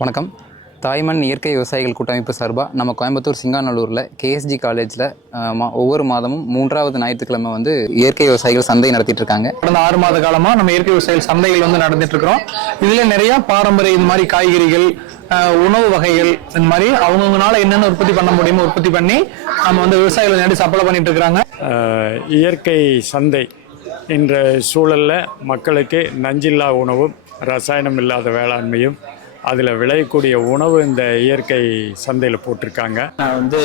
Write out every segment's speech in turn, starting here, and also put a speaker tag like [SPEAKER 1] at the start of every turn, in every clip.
[SPEAKER 1] வணக்கம். தாய்மண் இயற்கை விவசாயிகள் கூட்டமைப்பு சார்பாக நம்ம கோயம்புத்தூர் சிங்காநல்லூரில் கேஎஸ்ஜி காலேஜில் ஒவ்வொரு மாதமும் மூன்றாவது ஞாயிற்றுக்கிழமை வந்து இயற்கை விவசாயிகள் சந்தை நடத்திட்டு இருக்காங்க.
[SPEAKER 2] கடந்த ஆறு மாத காலமாக நம்ம இயற்கை விவசாயிகள் சந்தைகள் வந்து நடந்துட்டு இருக்கிறோம். இதில் நிறையா பாரம்பரிய இந்த மாதிரி காய்கறிகள் உணவு வகைகள் இந்த மாதிரி அவங்கவுங்களால என்னென்ன உற்பத்தி பண்ண முடியுமோ உற்பத்தி பண்ணி நம்ம வந்து விவசாயிகள் நேரடி சப்ளை பண்ணிட்டு இருக்கிறாங்க.
[SPEAKER 3] இயற்கை சந்தை என்ற சூழலில் மக்களுக்கு நஞ்சில்லா உணவும் ரசாயனம் இல்லாத வேளாண்மையும் அதில் விளையக்கூடிய உணவு இந்த இயற்கை சந்தையில் போட்டிருக்காங்க.
[SPEAKER 4] நான் வந்து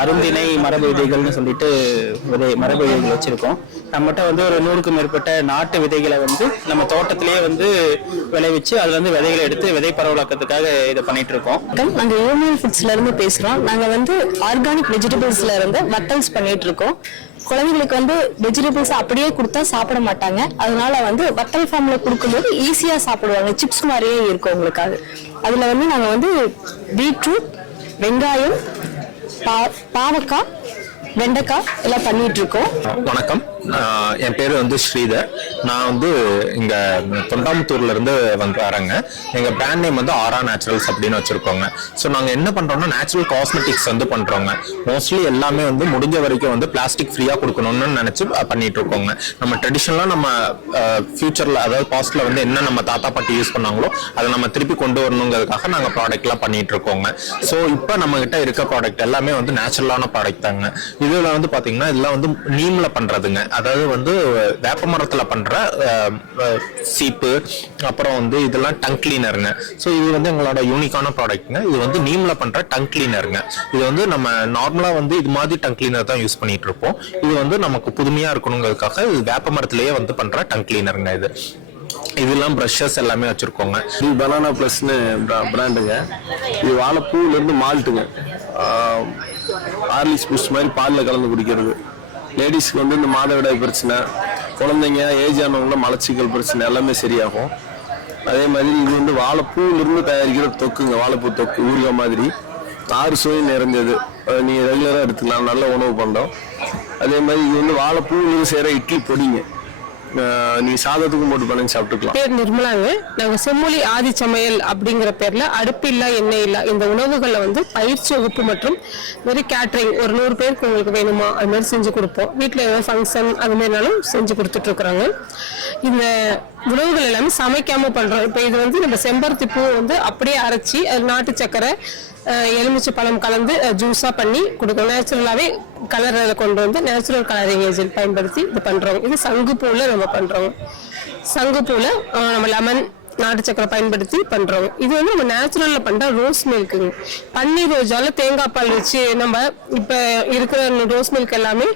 [SPEAKER 4] அருந்திணை மரபு விதைகள்னு சொல்லிட்டு விதை மரபு விதைகள் வச்சிருக்கோம். நம்மகிட்ட வந்து ஒரு நூறுக்கும் மேற்பட்ட நாட்டு விதைகளை வந்து நம்ம தோட்டத்திலேயே வந்து விளைவிச்சு அதுல இருந்து விதைகளை எடுத்து விதை பரவலாக்கத்துக்காக இதை பண்ணிட்டு இருக்கோம்
[SPEAKER 5] வணக்கம் நாங்க யூனியன் ஃபுட்ஸ்ல இருந்து பேசுறோம். நாங்க வந்து ஆர்கானிக் வெஜிடபிள்ஸ்ல இருந்து வத்தல்ஸ் பண்ணிட்டு இருக்கோம் குழந்தைங்களுக்கு வந்து வெஜிடபிள்ஸ் அப்படியே கொடுத்தா சாப்பிட மாட்டாங்க. அதனால வந்து வத்தல் ஃபார்ம்ல கொடுக்கும்போது ஈஸியா சாப்பிடுவாங்க. சிப்ஸ் மாதிரியே இருக்கும் உங்களுக்கு அது அதுல வந்து நாங்க வந்து பீட்ரூட் வெங்காயம் பா- பாவக்காய் வெண்டைக்காய் எல்லாம் பண்ணிட்டு இருக்கோம்
[SPEAKER 6] வணக்கம். என் பேர் வந்து ஸ்ரீதர். நான் வந்து இங்க தொண்டாமுத்தூர்ல இருந்து வந்து வரேங்க எங்க பிராண்ட் நேம் வந்து ஆரா நேச்சுரல்ஸ் அப்படின்னு வச்சிருக்கோங்க. ஸோ நாங்க என்ன பண்றோம்னா நேச்சுரல் காஸ்மெட்டிக்ஸ் வந்து பண்றோங்க. மோஸ்ட்லி எல்லாமே வந்து முடிஞ்ச வரைக்கும் வந்து பிளாஸ்டிக் ஃப்ரீயா கொடுக்கணும்னு நினைச்சு பண்ணிட்டு இருக்கோங்க நம்ம ட்ரெடிஷ்னலா நம்ம ஃபியூச்சர்ல அதாவது பாஸ்ட்ல வந்து என்ன நம்ம தாத்தா பாட்டி யூஸ் பண்ணாங்களோ அதை நம்ம திருப்பி கொண்டு வரணுங்கிறதுக்காக நாங்க ப்ராடக்ட்லாம் பண்ணிட்டு இருக்கோங்க ஸோ இப்போ நம்ம கிட்ட இருக்க ப்ராடக்ட் எல்லாமே வந்து நேச்சுரலான ப்ராடக்ட் தாங்க. இதுல வந்து பாத்தீங்கன்னா இதெல்லாம் வந்து நீம்ல பண்றதுங்க. அதாவது வந்து வேப்ப மரத்துல பண்ற சீப்பு அப்புறம் வந்து இதெல்லாம் டங் கிளீனருங்க. ஸோ இது வந்து எங்களோட யூனிக்கான ப்ராடக்ட்ங்க. இது வந்து நீம்ல பண்ற டங் கிளீனருங்க. இது வந்து நம்ம நார்மலா வந்து இது மாதிரி டங் கிளீனர் தான் யூஸ் பண்ணிட்டு இருப்போம் இது வந்து நமக்கு புதுமையா இருக்கணுங்கிறதுக்காக இது வேப்ப மரத்திலேயே வந்து பண்ற டங் கிளீனருங்க இது. இதெல்லாம் ப்ரஷஸ் எல்லாமே வச்சிருக்கோங்க.
[SPEAKER 7] இது பனானா ப்ளஸ்னு பிராண்டுங்க இது வாழைப்பூலேருந்து மால்ட்டுங்க ஹார்லிக்ஸ் பூஸ்ட் மாதிரி பாலில் கலந்து குடிக்கிறது. லேடிஸ்க்கு வந்து இந்த மாதவிடாய் பிரச்சனை குழந்தைங்க ஏஜ் ஆனவங்கள மலச்சிக்கல் பிரச்சனை எல்லாமே சரியாகும். அதே மாதிரி இது வந்து வாழைப்பூலேருந்து தயாரிக்கிற தொக்குங்க வாழைப்பூ தொக்கு ஊறுகாய் மாதிரி. ஆறு சுவை நிறைஞ்சது அதை நீங்கள் ரெகுலராக எடுத்துக்கலாம். நல்ல உணவு பண்ணுறோம் அதே மாதிரி இது வந்து வாழைப்பூலேருந்து செய்கிற இட்லி பொடிங்க. நீ சாதத்துக்கு போட்டு பண்ணி சாப்பிட்டுக்கலாம்.
[SPEAKER 8] பேர் நிர்மலாங்க. நாங்க செம்மொழி ஆதி சமையல் அப்படிங்கிற பேர்ல அடுப்பில்லா எண்ணெய் இல்லா இந்த உணவுகளை வந்து பயிற்சி வகுப்பு மற்றும் வெறும் கேட்டரிங் ஒரு நூறு பேருக்கு உங்களுக்கு வேணுமா? அது மாதிரி செஞ்சு கொடுப்போம். வீட்டில் ஏதாவது ஃபங்க்ஷன் அது மாதிரினாலும் செஞ்சு கொடுத்துட்டு இருக்கிறாங்க. இந்த உணவுகள் எல்லாமே சமைக்காம பண்றோம். இப்போ இது வந்து நம்ம செம்பருத்தி பூ வந்து அப்படியே அரைச்சி அது நாட்டு சக்கரை எலுமிச்சை பழம் கலந்து ஜூஸாக பண்ணி கொடுக்கணும். நேச்சுரலாகவே கலர் கொண்டு வந்து நேச்சுரல் கலரிங் ஏஜென்ட் பயன்படுத்தி இது பண்ணுறோம் இது சங்குப்பூவில் நம்ம பண்ணுறோம் சங்குப்பூவில் நம்ம லெமன் நாட்டு சக்கரை பயன்படுத்தி பண்றோம். இது வந்து நம்ம நேச்சுரல்ல பண்ற ரோஸ் மில்க்குங்க பன்னீர் ரோஜால தேங்காய் பால் வச்சு நம்ம இப்ப இருக்கிற ரோஸ் மில்க் எல்லாமே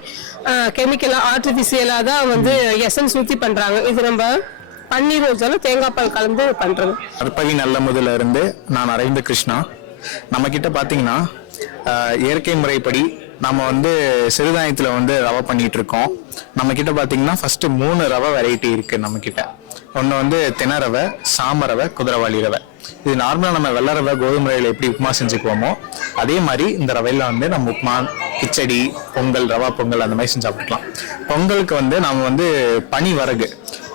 [SPEAKER 8] கெமிக்கலா ஆர்டிபிஷியலா தான் வந்து எசன்ஸ் ஊத்தி பண்றாங்க. இது நம்ம பன்னீர் ரோஜால தேங்காய் பால் கலந்து பண்றது.
[SPEAKER 9] அற்பவி நல்ல முதல்ல இருந்து நான் அரவிந்த கிருஷ்ணா. நம்ம கிட்ட பார்த்தீங்கன்னா இயற்கை முறைப்படி நம்ம வந்து சிறுதானியத்தில் வந்து ரவை பண்ணிட்டு இருக்கோம் நம்ம கிட்ட பார்த்தீங்கன்னா ஃபர்ஸ்ட் மூணு ரவை வெரைட்டி இருக்கு நம்ம கிட்ட ஒன்று வந்து தின ரவை சாம ரவை குதிரவாளி ரவை. இது நார்மலாக நம்ம வெள்ளை ரவை கோதுமை ரவையில் எப்படி உப்புமா செஞ்சுக்குவோமோ அதே மாதிரி இந்த ரவையில் வந்து நம்ம உப்புமா கிச்சடி பொங்கல் ரவா பொங்கல் அந்த மாதிரி செஞ்சு சாப்பிட்டுக்கலாம். பொங்கலுக்கு வந்து நம்ம வந்து பனி வரகு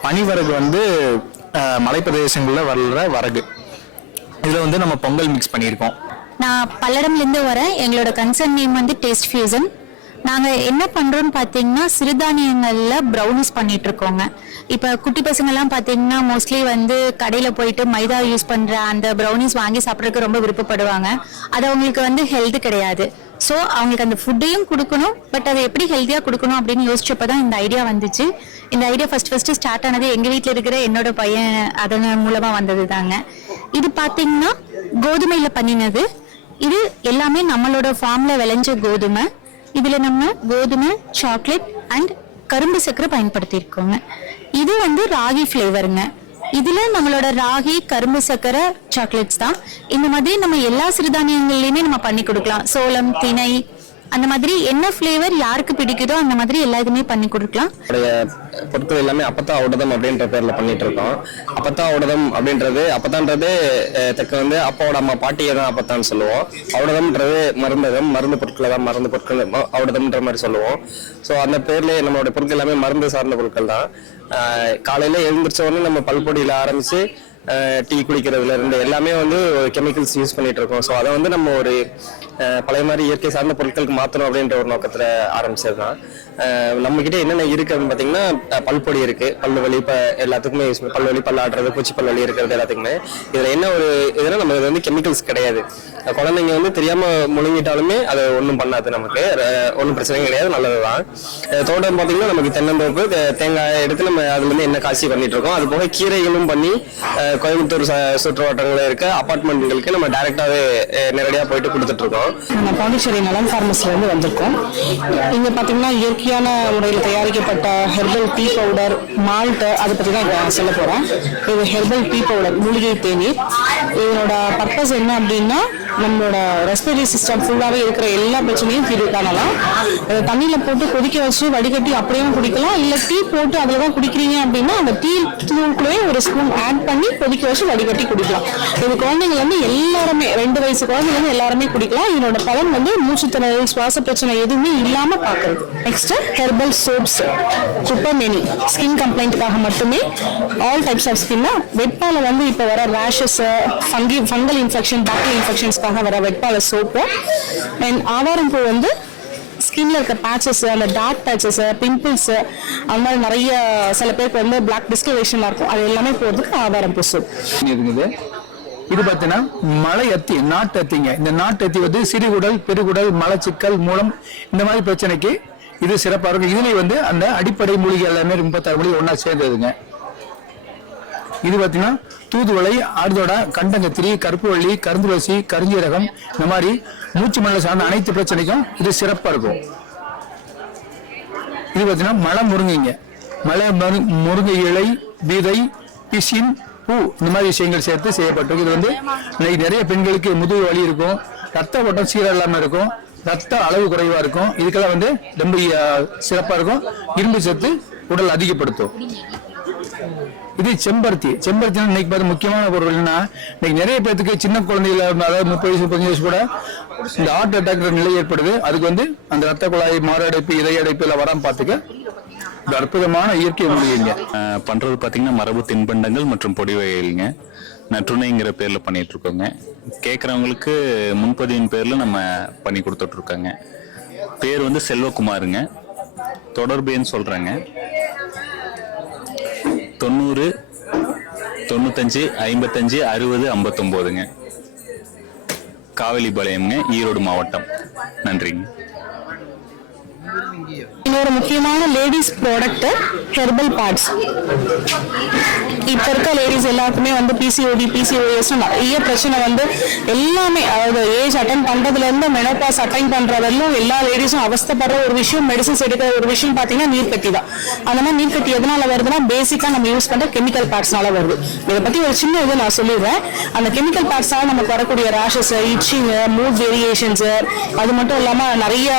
[SPEAKER 9] பனி வரகு வந்து மலைப்பிரதேசங்களில் வர்ற வரகு. இதில் வந்து நம்ம பொங்கல் மிக்ஸ் பண்ணியிருக்கோம்.
[SPEAKER 10] நான் பல்லடம்லேருந்து வரேன். எங்களோட கன்சர்ன் நேம் வந்து டேஸ்ட் ஃபியூசன் நாங்கள் என்ன பண்ணுறோம்னு பார்த்தீங்கன்னா சிறுதானியங்களில் ப்ரௌனிஸ் பண்ணிட்டு இருக்கோங்க இப்போ குட்டி பசங்கள்லாம் பார்த்தீங்கன்னா மோஸ்ட்லி வந்து கடையில் போயிட்டு மைதா யூஸ் பண்ணுற அந்த ப்ரௌனிஸ் வாங்கி சாப்பிட்றதுக்கு ரொம்ப விருப்பப்படுவாங்க. அது அவங்களுக்கு வந்து ஹெல்த் கிடையாது. ஸோ அவங்களுக்கு அந்த ஃபுட்டையும் கொடுக்கணும். பட் அதை எப்படி ஹெல்த்தியாக கொடுக்கணும் அப்படின்னு யோசிச்சப்போ தான் இந்த ஐடியா வந்துச்சு. இந்த ஐடியா ஃபர்ஸ்ட் ஃபர்ஸ்ட் ஸ்டார்ட் ஆனது எங்கள் வீட்டில் இருக்கிற என்னோட பையன் அதன் மூலமாக வந்தது தாங்க இது பார்த்தீங்கன்னா கோதுமையில் பண்ணினது. இது எல்லாமே நம்மளோட ஃபார்மில் விளைஞ்ச கோதுமை. இதில் நம்ம கோதுமை சாக்லேட் அண்ட் கரும்பு சக்கரை பயன்படுத்தியிருக்கோங்க. இது வந்து ராகி ஃப்ளேவருங்க இதில் நம்மளோட ராகி கரும்பு சக்கரை சாக்லேட்ஸ் தான். இந்த மாதிரி நம்ம எல்லா சிறுதானியங்கள்லையுமே நம்ம பண்ணி கொடுக்கலாம். சோளம் திணை அந்த மாதிரி என்ன ஃப்ளேவர் யாருக்கு பிடிக்குதோ அந்த மாதிரி எல்லா இதுமே பண்ணி கொடுக்கலாம்.
[SPEAKER 4] நம்மளுடைய பொருட்கள் எல்லாமே அப்பத்தா அவுடதம் அப்படின்ற பேர்ல பண்ணிட்டு இருக்கோம் அப்பத்தா அவுடதம் அப்படின்றது அப்பத்தான்றது தக்க வந்து அப்பாவோட அம்மா பாட்டியை தான் அப்பத்தான்னு சொல்லுவோம். அவுடதம்ன்றது மருந்தகம் மருந்து பொருட்களை தான் மருந்து பொருட்கள் அவுடதம்ன்ற மாதிரி சொல்லுவோம். ஸோ அந்த பேர்லயே நம்மளோட பொருட்கள் எல்லாமே மருந்து சார்ந்த பொருட்கள் தான். காலையில் காலையில எழுந்திரிச்ச உடனே நம்ம பல்பொடியில ஆரம்பிச்சு டீ குடிக்கிறதுல இருந்து எல்லாமே வந்து கெமிக்கல்ஸ் யூஸ் பண்ணிட்டு இருக்கோம் ஸோ அதை வந்து நம்ம ஒரு பழைய மாதிரி இயற்கை சார்ந்த பொருட்களுக்கு மாற்றணும் அப்படின்ற ஒரு நோக்கத்தில் ஆரம்பிச்சது தான் நம்ம கிட்ட என்னென்ன இருக்கு அப்படின்னு பார்த்தீங்கன்னா பல்பொடி இருக்கு. பல்லு வலி இப்போ எல்லாத்துக்குமே யூஸ் பண்ணி பல்லு வலி பல்லாடுறது பூச்சி பல் வலி இருக்கிறது எல்லாத்துக்குமே. இதில் என்ன ஒரு இதுனா நம்ம இது வந்து கெமிக்கல்ஸ் கிடையாது. குழந்தைங்க வந்து தெரியாம முழுங்கிட்டாலுமே அது ஒன்றும் பண்ணாது நமக்கு. ஒன்றும் பிரச்சனையும் கிடையாது. நல்லது தான் தோட்டம் பார்த்தீங்கன்னா நமக்கு தென்னந்தோப்பு தேங்காய் எடுத்து நம்ம அதுல இருந்து என்ன காசி பண்ணிட்டு இருக்கோம். அது போக கீரைகளும் பண்ணி கோயம்புத்தூர் ச- இருக்க அபார்ட்மெண்ட்களுக்கு நம்ம டைரக்டாவே நேரடியாக போயிட்டு கொடுத்துட்டு இருக்கோம்.
[SPEAKER 5] நம்ம பாண்டிச்சேரி நலன் ஃபார்மஸ்ல இருந்து வந்திருக்கோம். இங்க பாத்தீங்கன்னா இயற்கையான முறையில் தயாரிக்கப்பட்ட ஹெர்பல் டீ பவுடர் மால்ட் அதை பற்றி தான் சொல்ல போகிறேன் இது ஹெர்பல் டீ பவுடர் மூலிகை தேநீர். இதனோட பர்பஸ் என்ன அப்படின்னா நம்மளோட ரெஸ்பிரேட்டரி சிஸ்டம் ஃபுல்லாகவே இருக்கிற எல்லா பிரச்சனையும் தீர்வு காணலாம். தண்ணியில் போட்டு கொதிக்க வச்சு வடிகட்டி அப்படியே குடிக்கலாம். இல்லை டீ போட்டு அதில் தான் குடிக்கிறீங்க அப்படின்னா அந்த டீ தூளுக்குள்ளேயே ஒரு ஸ்பூன் ஆட் பண்ணி கொதிக்க வச்சு வடிகட்டி குடிக்கலாம். இது குழந்தைங்க வந்து எல்லாருமே ரெண்டு வயசு குழந்தைங்க வந்து எல்லாருமே குடிக்கலாம். இதனோட பலன் வந்து மூச்சுத்திணறல் சுவாச பிரச்சனை எதுவுமே இல்லாமல் பார்க்குறது நெக்ஸ்ட் ஹெர்பல் சோப்ஸ் குப்பமேனி ஸ்கின் கம்ப்ளைண்ட்டுக்காக மட்டுமே ஆல் டைப்ஸ் ஆஃப் ஸ்கின்னா வெட்பால வந்து இப்போ வர rashes fungi fungal infection bacterial இன்ஃபெக்ஷன்ஸ்க்காக வர வெட்பால சோப்பு. அண்ட் ஆவாரம் பூ வந்து ஸ்கின்ல இருக்க பேச்சஸ் அந்த டார்க் பேச்சஸ் பிம்பிள்ஸ் அந்த மாதிரி நிறைய சில பேருக்கு வந்து பிளாக் டிஸ்கலேஷன்லாம் இருக்கும். அது எல்லாமே போகிறதுக்கு ஆவாரம் பூ சோப்
[SPEAKER 11] இருக்குது இது? பார்த்தீங்கன்னா மலை அத்தி நாட்டு அத்திங்க. இந்த நாட்டு அத்தி வந்து சிறுகுடல் பெருகுடல் மலச்சிக்கல் மூலம் இந்த மாதிரி பிரச்சனைக்கு இது சிறப்பாக இருக்கும். இதுலேயும் வந்து அந்த அடிப்படை மூலிகை எல்லாமே முப்பத்தாறு மொழி ஒன்றா சேர்ந்ததுங்க. இது பார்த்தீங்கன்னா தூதுவளை ஆடுதோட கண்டங்கத்திரி கருப்புவள்ளி கருந்துளசி கருஞ்சீரகம் இந்த மாதிரி மூச்சு மண்டல சார்ந்த அனைத்து பிரச்சனைக்கும் இது சிறப்பாக இருக்கும். இது பார்த்தீங்கன்னா மலை முருங்கைங்க. மலை மரு- முருங்கை இலை விதை பிசின் பூ இந்த மாதிரி விஷயங்கள் சேர்த்து செய்யப்பட்டிருக்கு. இது வந்து இன்னைக்கு நிறைய பெண்களுக்கு முதுகு வலி இருக்கும் ரத்த ஓட்டம் சீராக இல்லாமல் இருக்கும் ரத்த அளவு குறைவா இருக்கும். இதுக்கெல்லாம் வந்து ரொம்ப சிறப்பாக சிறப்பா இருக்கும். இரும்பு சத்து உடல் அதிகப்படுத்தும். இது செம்பருத்தி. செம்பருத்தி இன்னைக்கு பார்த்து முக்கியமான பொருள் என்னன்னா இன்னைக்கு நிறைய பேத்துக்கு சின்ன குழந்தைகள அதாவது முப்பது வயசு முப்பத்தஞ்சு வயசு கூட இந்த ஹார்ட் அட்டாக் நிலை ஏற்படுது. அதுக்கு வந்து அந்த ரத்த குழாய் மாரடைப்பு இதய அடைப்பு எல்லாம் வராம பார்த்துக்க. அற்புதமான இயற்கை மூலிகைங்க
[SPEAKER 12] பண்றது பாத்தீங்கன்னா மரபு தின்பண்டங்கள் மற்றும் பொடி வகைகள்ங்க. நற்றுணைங்கிற பேர்ல பண்ணிட்டு இருக்கோங்க கேட்குறவங்களுக்கு முன்பதிவின் பேர்ல நம்ம பண்ணி கொடுத்துட்டு இருக்கோங்க பேர் வந்து செல்வகுமாருங்க. தொடர்பு எண் தொண்ணூறு தொண்ணூத்தஞ்சு ஐம்பத்தஞ்சு அறுபது ஐம்பத்தொம்போதுங்க. காவலிபாளையம்ங்க ஈரோடு மாவட்டம். நன்றிங்க.
[SPEAKER 5] இன்னொரு முக்கியமான லேடிஸ் ப்ராடக்ட்டு ஹெர்பல் பேட்ஸ் இப்போ இருக்க லேடிஸ் எல்லாருக்குமே வந்து பிசிஓடி பிசிஓஎஸ் நிறைய பிரச்சனை வந்து எல்லாமே அதாவது ஏஜ் அட்டன் பண்ணுறதுலேருந்து மெனோபாஸ் அட்டன் பண்ணுறதெல்லாம் எல்லா லேடிஸும் அவஸ்தைப்படுற ஒரு விஷயம் மெடிசன்ஸ் எடுக்கிற ஒரு விஷயம் பாத்தீங்கன்னா நீர்க்கட்டி தான். அந்த மாதிரி நீர்க்கட்டி எதனால வருதுன்னா பேசிக்காக நம்ம யூஸ் பண்ணுற கெமிக்கல் பேட்ஸ்னால வருது. இதை பற்றி ஒரு சின்ன இது நான் சொல்லிடுறேன். அந்த கெமிக்கல் பார்ட்ஸால் நமக்கு வரக்கூடிய ரேஷஸ் இச்சிங்கு மூட் வேரியேஷன்ஸு அது மட்டும் இல்லாமல் நிறைய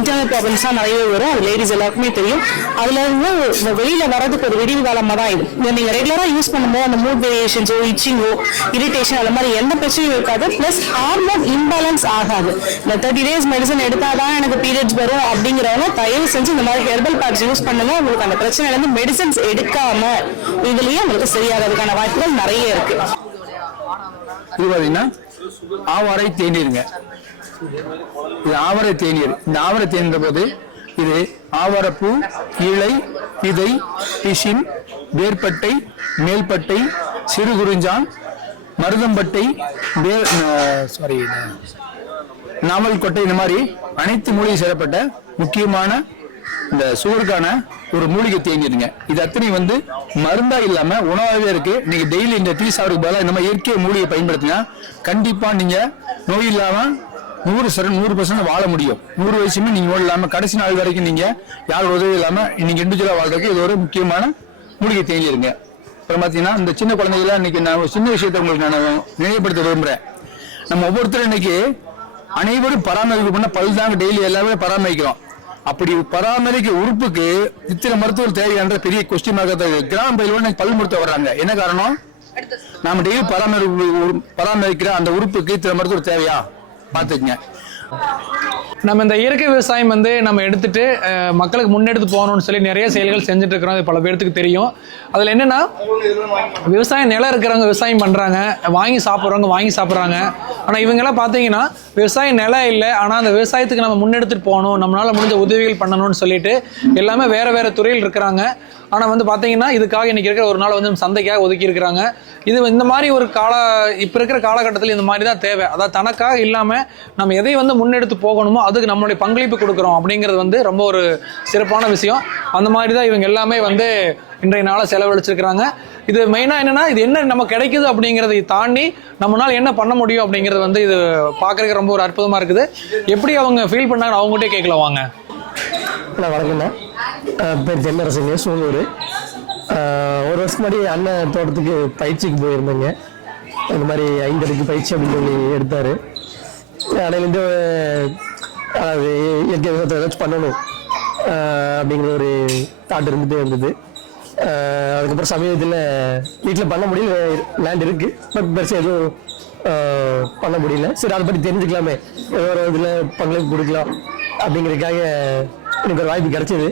[SPEAKER 5] இன்டர்னல் ப்ராப்ளம்ஸ் நிறைய வரும். அது லேடிஸ் எல்லாருக்குமே தெரியும். அதுல இருந்து வெளியில வர்றதுக்கு ஒரு விடிவு காலமா தான் இது. நீங்க ரெகுலரா யூஸ் பண்ணும்போது அந்த மூட் வேரியேஷன்ஸோ இச்சிங்கோ இரிட்டேஷன் அந்த மாதிரி எந்த பிரச்சனையும் இருக்காது. பிளஸ் ஹார்மோன் இம்பேலன்ஸ் ஆகாது. இந்த தேர்ட்டி டேஸ் மெடிசன் எடுத்தாதான் எனக்கு பீரியட்ஸ் வரும் அப்படிங்கிறவங்க தயவு செஞ்சு இந்த மாதிரி ஹெர்பல் பேட்ஸ் யூஸ் பண்ணுங்க. உங்களுக்கு அந்த பிரச்சனையில இருந்து மெடிசன்ஸ் எடுக்காம இதுலயே உங்களுக்கு சரியாகிறதுக்கான வாய்ப்புகள் நிறைய இருக்கு.
[SPEAKER 11] இது பாத்தீங்கன்னா ஆவாரை தேநீருங்க. இது ஆவரை தேநீர். இந்த ஆவரை தேநீர் போது இது ஆவரப்பூ இலை விதை பிசின் வேர்பட்டை மேல்பட்டை சிறுகுறிஞ்சான் மருதம்பட்டை வேர் சாரி நாமல் கொட்டை இந்த மாதிரி அனைத்து மூலிகை சேரப்பட்ட முக்கியமான இந்த சுகருக்கான ஒரு மூலிகை தேங்கிடுங்க இது அத்தனை வந்து மருந்தா இல்லாம உணவாகவே இருக்கு. நீங்க டெய்லி இந்த டீ சாப்பிடுக்கு பதிலாக இந்த மாதிரி இயற்கை மூலிகை பயன்படுத்தினா கண்டிப்பா நீங்க நோய் இல்லாம நூறு சர நூறு பர்சன்ட் வாழ முடியும். நூறு வயசுமே நீங்க இல்லாம கடைசி நாள் வரைக்கும் நீங்க யார் உதவி இல்லாம நீங்க இண்டிவிஜுவலா வாழ்றதுக்கு இது ஒரு முக்கியமான மூலிகை தேங்கிருங்க அப்புறம் பாத்தீங்கன்னா இந்த சின்ன குழந்தைகள இன்னைக்கு நான் சின்ன விஷயத்தை உங்களுக்கு நான் நினைவுபடுத்த விரும்புறேன். நம்ம ஒவ்வொருத்தரும் இன்னைக்கு அனைவரும் பராமரிப்பு பண்ண பல் தாங்க டெய்லி எல்லாமே பராமரிக்கிறோம். அப்படி பராமரிக்க உறுப்புக்கு இத்தனை மருத்துவர் தேவையான பெரிய கொஸ்டின் மார்க் கிராம பயிலோட பல் மருத்துவம் வர்றாங்க. என்ன காரணம்? நாம டெய்லி பராமரிப்பு பராமரிக்கிற அந்த உறுப்புக்கு இத்தனை மருத்துவர் தேவையா? பார்த்துக்குங்க.
[SPEAKER 2] நம்ம இந்த இயற்கை விவசாயம் வந்து நம்ம எடுத்துட்டு மக்களுக்கு முன்னெடுத்து போகணும்னு சொல்லி நிறைய செயல்கள் செஞ்சுட்டு இருக்கிறோம் அது பல பேர்த்துக்கு தெரியும். அதில் என்னன்னா விவசாயம் நிலம் இருக்கிறவங்க விவசாயம் பண்ணுறாங்க வாங்கி சாப்பிட்றவங்க வாங்கி சாப்பிட்றாங்க. ஆனால் இவங்கெல்லாம் பார்த்தீங்கன்னா விவசாயம் நிலம் இல்லை. ஆனால் அந்த விவசாயத்துக்கு நம்ம முன்னெடுத்துட்டு போகணும். நம்மளால் முடிஞ்ச உதவிகள் பண்ணணும்னு சொல்லிட்டு எல்லாமே வேற வேற துறையில் இருக்கிறாங்க. ஆனால் வந்து பார்த்தீங்கன்னா இதுக்காக இன்னைக்கு இருக்கிற ஒரு நாள் வந்து சந்தைக்காக ஒதுக்கி இருக்கிறாங்க இது இந்த மாதிரி ஒரு கால இப்போ இருக்கிற காலகட்டத்தில் இந்த மாதிரி தான் தேவை. அதாவது தனக்காக இல்லாமல் நம்ம எதை வந்து முன்னெடுத்து போகணுமோ அதுக்கு நம்மளுடைய பங்களிப்பு கொடுக்குறோம் அப்படிங்கிறது வந்து ரொம்ப ஒரு சிறப்பான விஷயம். அந்த மாதிரி தான் இவங்க எல்லாமே வந்து இன்றைய நாளை செலவழிச்சிருக்கிறாங்க. இது மெயினாக என்னென்னா இது என்ன நம்ம கிடைக்குது அப்படிங்கிறதை தாண்டி நம்மளால் என்ன பண்ண முடியும் அப்படிங்கிறது வந்து இது பார்க்குறதுக்கு ரொம்ப ஒரு அற்புதமாக இருக்குது. எப்படி அவங்க ஃபீல் பண்ணாங்கன்னு அவங்ககிட்டே கேட்கல வாங்க.
[SPEAKER 13] நான் வணக்கம்ண்ணா. பேர் தென்னரசுங்க சூலூர் ஒரு வருஷம் முன்னாடி அண்ணன் தோட்டத்துக்கு பயிற்சிக்கு போயிருந்தேங்க. இந்த மாதிரி ஐந்தடுக்கு பயிற்சி அப்படின்னு சொல்லி எடுத்தார். அன்னையிலேருந்து அது இயற்கை விவசாயத்தை ஏதாச்சும் பண்ணணும் அப்படிங்கிற ஒரு தாட் இருந்துகிட்டே இருந்தது. அதுக்கப்புறம் சமீபத்தில் வீட்டில் பண்ண முடியல லேண்ட் இருக்குது பட் பெருசாக எதுவும் பண்ண முடியல. சரி அதை பற்றி தெரிஞ்சுக்கலாமே. ஏதோ ஒரு இதில் பங்களிப்பு கொடுக்கலாம். அப்படிங்கிறதுக்காக எனக்கு ஒரு வாய்ப்பு கிடச்சிது.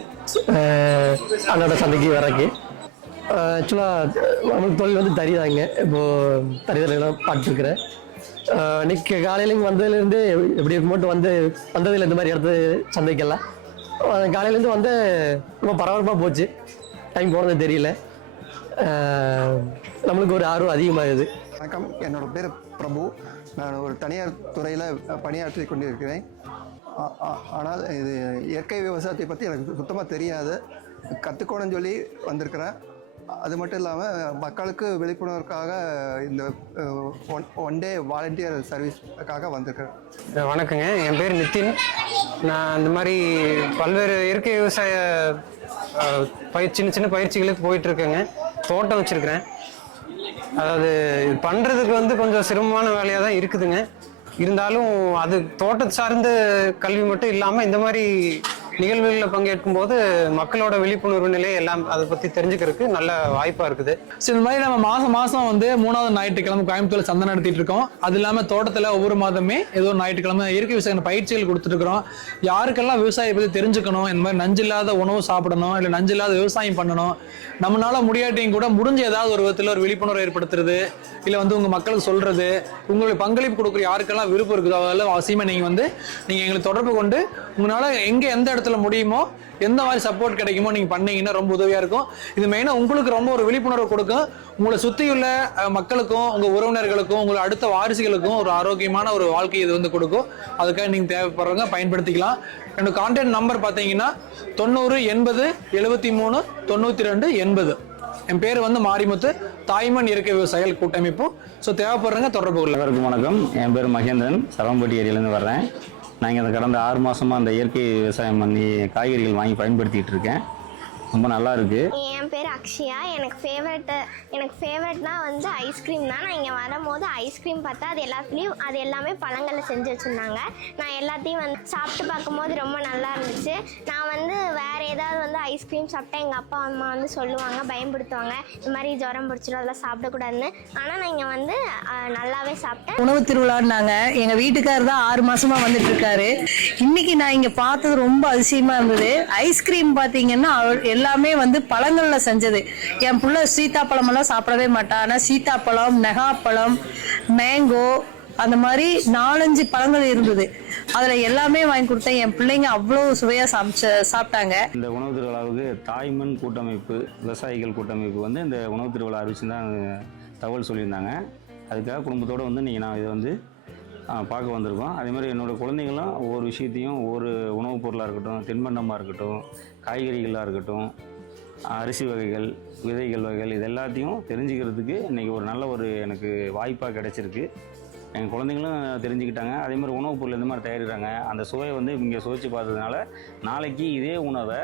[SPEAKER 13] அண்ணோட சந்தைக்கு வரக்கு ஆக்சுவலாக நம்மளுக்கு தொழில் வந்து தறிதாங்க இப்போது தறிதலாம் பார்த்துருக்குறேன். இன்னைக்கு காலையிலேங்க வந்ததுலேருந்து எப்படி மட்டும் வந்து வந்ததில் இந்த மாதிரி இடத்து சந்தைக்கெல்லாம். காலையிலேருந்து வந்து ரொம்ப பரபரப்பாக போச்சு. டைம் போனது தெரியல. நம்மளுக்கு ஒரு ஆர்வம் அதிகமாகுது.
[SPEAKER 14] வணக்கம். என்னோடய பேர் பிரபு. நான் ஒரு தனியார் துறையில் பணியாற்றி கொண்டிருக்கிறேன். ஆனால் இது இயற்கை விவசாயத்தை பற்றி எனக்கு சுத்தமாக தெரியாது. கற்றுக்கணும்னு சொல்லி வந்திருக்கிறேன். அது மட்டும் இல்லாமல் மக்களுக்கு விழிப்புணர்வுக்காக இந்த ஒன் ஒன் டே வாலண்டியர் சர்வீஸ்க்காக வந்திருக்கிறேன்.
[SPEAKER 13] வணக்கங்க. என் பேர் நிதின் நான் இந்த மாதிரி பல்வேறு இயற்கை விவசாய அஹ், பயிர் சின்ன சின்ன பயிற்சிகளுக்கு போயிட்டுருக்கேங்க. தோட்டம் வச்சுருக்கிறேன். அதாவது பண்ணுறதுக்கு வந்து கொஞ்சம் சிரமமான வேலையாக தான் இருக்குதுங்க. இருந்தாலும் அது தோட்டம் சார்ந்த கல்வி மட்டும் இல்லாமல் இந்த மாதிரி நிகழ்வுகளில் பங்கேற்கும் போது மக்களோட விழிப்புணர்வு நிலை எல்லாம் அதை பற்றி தெரிஞ்சுக்கிறதுக்கு நல்ல வாய்ப்பாக இருக்குது.
[SPEAKER 2] சரி இந்த மாதிரி நம்ம மாசம் மாசம் வந்து மூணாவது ஞாயிற்றுக்கிழமை கோயம்புத்தூர் சந்தை நடத்திட்டு இருக்கோம். அது இல்லாம தோட்டத்துல ஒவ்வொரு மாதமே ஏதோ ஞாயிற்றுக்கிழமை இயற்கை விவசாய பயிற்சிகள் கொடுத்துட்டு யாருக்கெல்லாம் விவசாயத்தை பத்தி தெரிஞ்சுக்கணும் இந்த மாதிரி நஞ்சில்லாத உணவு சாப்பிடணும் இல்ல நஞ்சில்லாத விவசாயம் பண்ணணும் நம்மளால முடியாட்டியும் கூட முடிஞ்ச ஏதாவது ஒரு விதத்துல ஒரு விழிப்புணர்வு ஏற்படுத்துறது இல்ல வந்து உங்க மக்களுக்கு சொல்றது உங்களுக்கு பங்களிப்பு கொடுக்குற யாருக்கெல்லாம் விருப்பம் இருக்குதோ அதெல்லாம் அவசியமா நீங்க வந்து நீங்க எங்களை தொடர்பு கொண்டு உங்களால எங்க எந்த இடத்துல முடியுமோ எந்த மாதிரி சப்போர்ட் கிடைக்குமோ நீங்க பண்ணீங்கன்னா ரொம்ப உதவியா இருக்கும். இது மெயினாக உங்களுக்கு ரொம்ப ஒரு விழிப்புணர்வு கொடுக்கும். உங்களை சுற்றியுள்ள மக்களுக்கும் உங்க உறவினர்களுக்கும் உங்களை அடுத்த வாரிசுகளுக்கும் ஒரு ஆரோக்கியமான ஒரு வாழ்க்கை இது வந்து கொடுக்கும். அதுக்காக நீங்க தேவைப்படுறவங்க பயன்படுத்திக்கலாம். என்னோட கான்டாக்ட் நம்பர் பார்த்தீங்கன்னா தொண்ணூறு எண்பது எழுபத்தி மூணு தொண்ணூத்தி ரெண்டு எண்பது. என் பேர் வந்து மாரிமுத்து. தாய்மண் இயற்கை விவசாயிகள் கூட்டமைப்பு. ஸோ தேவைப்படுறவங்க தொடர்பு கொள்ள
[SPEAKER 15] வணக்கம். என் பேர் மகேந்திரன். சரவம்பட்டி ஏரியிலேருந்து வர்றேன். நான் இங்கே கடந்த ஆறு மாதமாக அந்த இயற்கை விவசாயம் பண்ணி காய்கறிகள் வாங்கி பயன்படுத்திகிட்டு இருக்கேன். ரொம்ப நல்லா இருக்குது
[SPEAKER 16] என் பேர் அக்ஷயா. எனக்கு ஃபேவரட் எனக்கு ஃபேவரட்னா வந்து ஐஸ்கிரீம் தான். நான் இங்கே வரும்போது ஐஸ்கிரீம் பார்த்தா அது எல்லாத்துலேயும் அது எல்லாமே பழங்களில் செஞ்சு வச்சுருந்தாங்க. நான் எல்லாத்தையும் வந்து சாப்பிட்டு பார்க்கும்போது ரொம்ப நல்லா இருந்துச்சு. நான் வந்து வேறு ஏதாவது வந்து ஐஸ்கிரீம் சாப்பிட்டா எங்கள் அப்பா அம்மா வந்து சொல்லுவாங்க பயன்படுத்துவாங்க. இந்த மாதிரி ஜுரம் பிடிச்சிடும் அதெல்லாம் சாப்பிடக்கூடாதுன்னு. ஆனால் நான் இங்கே வந்து நல்லாவே சாப்பிட்டேன்.
[SPEAKER 5] உணவு திருவிழான்னாங்க. எங்க வீட்டுக்காரர் தான் ஆறு மாசமா வந்துட்டு இருக்காரு இன்னைக்கு நான் இங்க பார்த்தது ரொம்ப அதிசயமா இருந்தது. ஐஸ்கிரீம் பாத்தீங்கன்னா அவ- எல்லாமே வந்து பழங்கள்ல செஞ்சது. என் புள்ள சீத்தாப்பழம் எல்லாம் சாப்பிடவே மாட்டான் ஆனா சீத்தாப்பழம் நெகாப்பழம் மேங்கோ அந்த மாதிரி நாலஞ்சு பழங்கள் இருந்தது. அதுல எல்லாமே வாங்கி கொடுத்தேன். என் பிள்ளைங்க அவ்வளவு சுவையா சமைச்ச சாப்பிட்டாங்க.
[SPEAKER 15] இந்த உணவு திருவிழாவுக்கு தாய்மண் கூட்டமைப்பு விவசாயிகள் கூட்டமைப்பு வந்து இந்த உணவு திருவிழா அறிவிச்சு தான் தகவல் சொல்லியிருந்தாங்க. அதுக்காக குடும்பத்தோடு வந்து நீங்கள் நான் இதை வந்து பார்க்க வந்திருக்கோம். அதே மாதிரி என்னோடய குழந்தைங்களும் ஒவ்வொரு விஷயத்தையும் ஒவ்வொரு உணவுப் பொருளாக இருக்கட்டும் தின்பண்டமாக இருக்கட்டும் காய்கறிகளாக இருக்கட்டும் அரிசி வகைகள் விதைகள் வகைகள் இது எல்லாத்தையும் தெரிஞ்சுக்கிறதுக்கு இன்றைக்கி ஒரு நல்ல ஒரு எனக்கு வாய்ப்பாக கிடைச்சிருக்கு. எங்கள் குழந்தைங்களும் தெரிஞ்சுக்கிட்டாங்க. அதே மாதிரி உணவுப் பொருள் எந்த மாதிரி தயாரிக்கிறாங்க அந்த சுவையை வந்து இங்கே சுவைச்சு பார்த்ததுனால நாளைக்கு இதே உணவை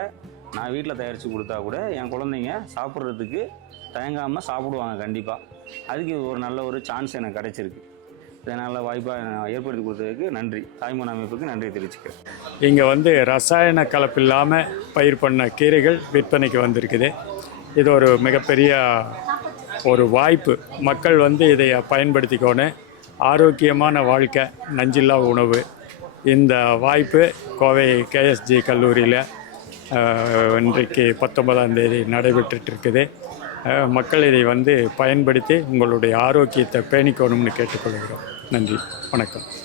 [SPEAKER 15] நான் வீட்டில் தயாரித்து கொடுத்தா கூட என் குழந்தைங்க சாப்பிட்றதுக்கு தயங்காமல் சாப்பிடுவாங்க கண்டிப்பாக அதுக்கு ஒரு நல்ல ஒரு சான்ஸ் எனக்கு கிடச்சிருக்கு. இதனால் வாய்ப்பாக ஏற்படுத்தி கொடுத்ததுக்கு நன்றி. தாய்மன் அமைப்புக்கு நன்றி தெரிவிச்சுக்கிறேன்.
[SPEAKER 3] இங்கே வந்து ரசாயன கலப்பு இல்லாமல் பயிர் பண்ண கீரைகள் விற்பனைக்கு வந்திருக்குது. இது ஒரு மிகப்பெரிய ஒரு வாய்ப்பு. மக்கள் வந்து இதை பயன்படுத்திக்கோன்னு ஆரோக்கியமான வாழ்க்கை நஞ்சில்லா உணவு. இந்த வாய்ப்பு கோவை கேஎஸ்ஜி கல்லூரியில் இன்றைக்கு பத்தொன்பதாம் தேதி நடைபெற்றுட்டு இருக்குது. மக்கள் இதை வந்து பயன்படுத்தி உங்களுடைய ஆரோக்கியத்தை பேணிக்கணும்னு கேட்டுக்கொள்கிறோம். நன்றி. வணக்கம்.